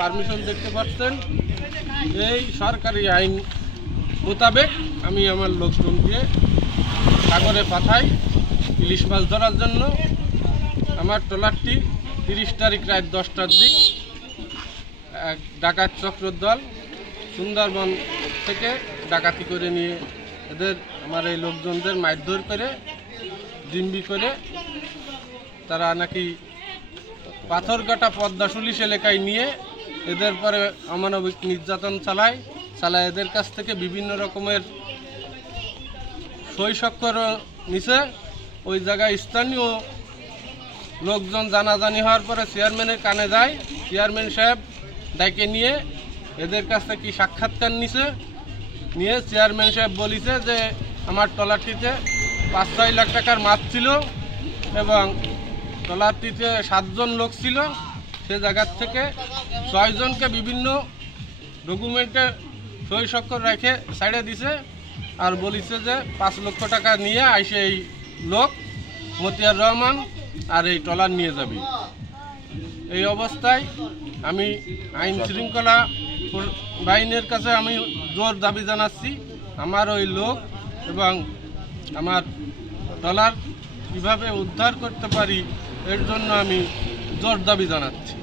Permission দেখতে পাচ্ছেন, এই সরকারি আইন মোতাবেক আমি আমার লোকজন দিয়ে সাগরে পাঠাই ইলিশ মাছ ধরার জন্য। আমার ট্রলারটি 30 তারিখ রাত 10টার দিক এক ডাকাত চক্রের দল সুন্দরবন থেকে ডাকাতি করে নিয়ে এদের আমার এই লোকজনদের মারধর করে জিম্বি করে তারা নাকি পাথরঘাটা পদ্মাশুলিশ এলাকায় নিয়ে এদের পরে অমানবিক নির্যাতন চালায় এদের কাছ থেকে বিভিন্ন রকমের সই স্বাক্ষর নিছে। ওই জায়গায় স্থানীয় লোকজন জানাজানি হওয়ার পরে চেয়ারম্যানের কানে যায়, চেয়ারম্যান সাহেব ডাকে নিয়ে এদের কাছ থেকে সাক্ষাৎকার নিয়ে চেয়ারম্যান সাহেব বলিছে যে আমার ট্রলারটিতে 5-6 লাখ টাকার মাছ ছিল এবং ট্রলারটিতে 7 জন লোক ছিল। সে জায়গার থেকে 6 জনকে বিভিন্ন ডকুমেন্টে সই স্বাক্ষর রেখে ছাড়ে দিছে আর বলিছে যে 5 লক্ষ টাকা নিয়ে আইসে এই লোক মতিয়ার রহমান আর এই ট্রলার নিয়ে যাবি। এই অবস্থায় আমি আইন শৃঙ্খলা বাহিনীর কাছে আমি জোর দাবি জানাচ্ছি, আমার ওই লোক এবং আমার ট্রলার কীভাবে উদ্ধার করতে পারি এর জন্য আমি জোর দাবি জানাচ্ছি।